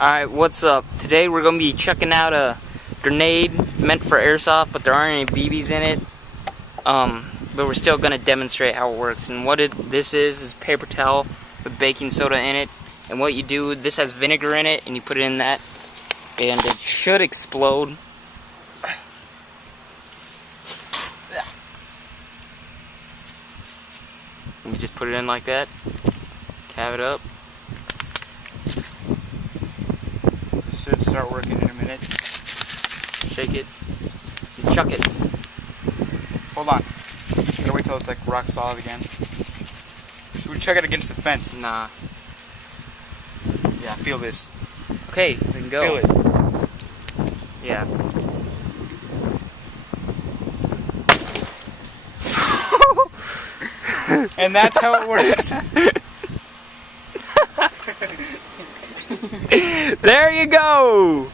Alright, what's up? Today we're going to be checking out a grenade meant for airsoft, but there aren't any BBs in it. But we're still going to demonstrate how it works. And what this is paper towel with baking soda in it. And what you do, this has vinegar in it, and you put it in that, and it should explode. And you just put it in like that, have it up. Should start working in a minute. Shake it and chuck it. Hold on. Gotta wait till it's like rock solid again. Should we chuck it against the fence? Nah. Yeah, feel this. Okay, we can go. Feel it. Yeah. And that's how it works. There you go!